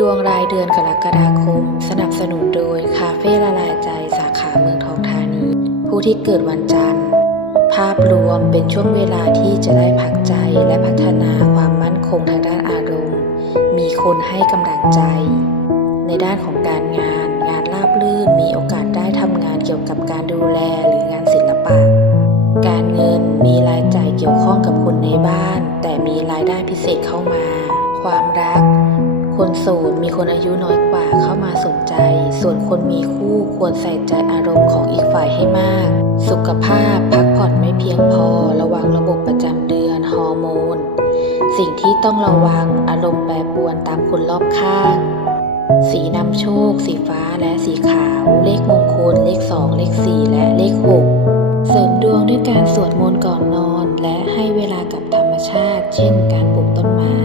ดวงรายเดือนกรกฎาคม สนับสนุนโดยคาเฟ่ละลายใจสาขาเมืองทองธานี ผู้ที่เกิดวันจันทร์ ภาพรวมเป็นช่วงเวลาที่จะได้พักใจและพัฒนาความมั่นคงทางด้านอารมณ์ มีคนให้กำลังใจ ในด้านของการงาน งานราบรื่นมีโอกาสได้ทำงานเกี่ยวกับการดูแลหรืองานศิลปะ การเงินมีรายจ่ายเกี่ยวข้องกับคนในบ้าน แต่มีรายได้พิเศษเข้ามา ความรัก คนโสดมีคนอายุน้อยกว่าเข้ามาสนใจ ส่วนคนมีคู่ควรใส่ใจอารมณ์ของอีกฝ่ายให้มาก สุขภาพพักผ่อนไม่เพียงพอ ระวังระบบประจำเดือนฮอร์โมน สิ่งที่ต้องระวังอารมณ์แปรปรวนตามคนรอบข้าง สีนำโชค สีฟ้าและสีขาว เลขมงคล เลข 2 เลข 4 และเลข 6 เสริมดวงด้วยการสวดมนต์ก่อนนอน และให้เวลากับธรรมชาติ เช่น การปลูกต้นไม้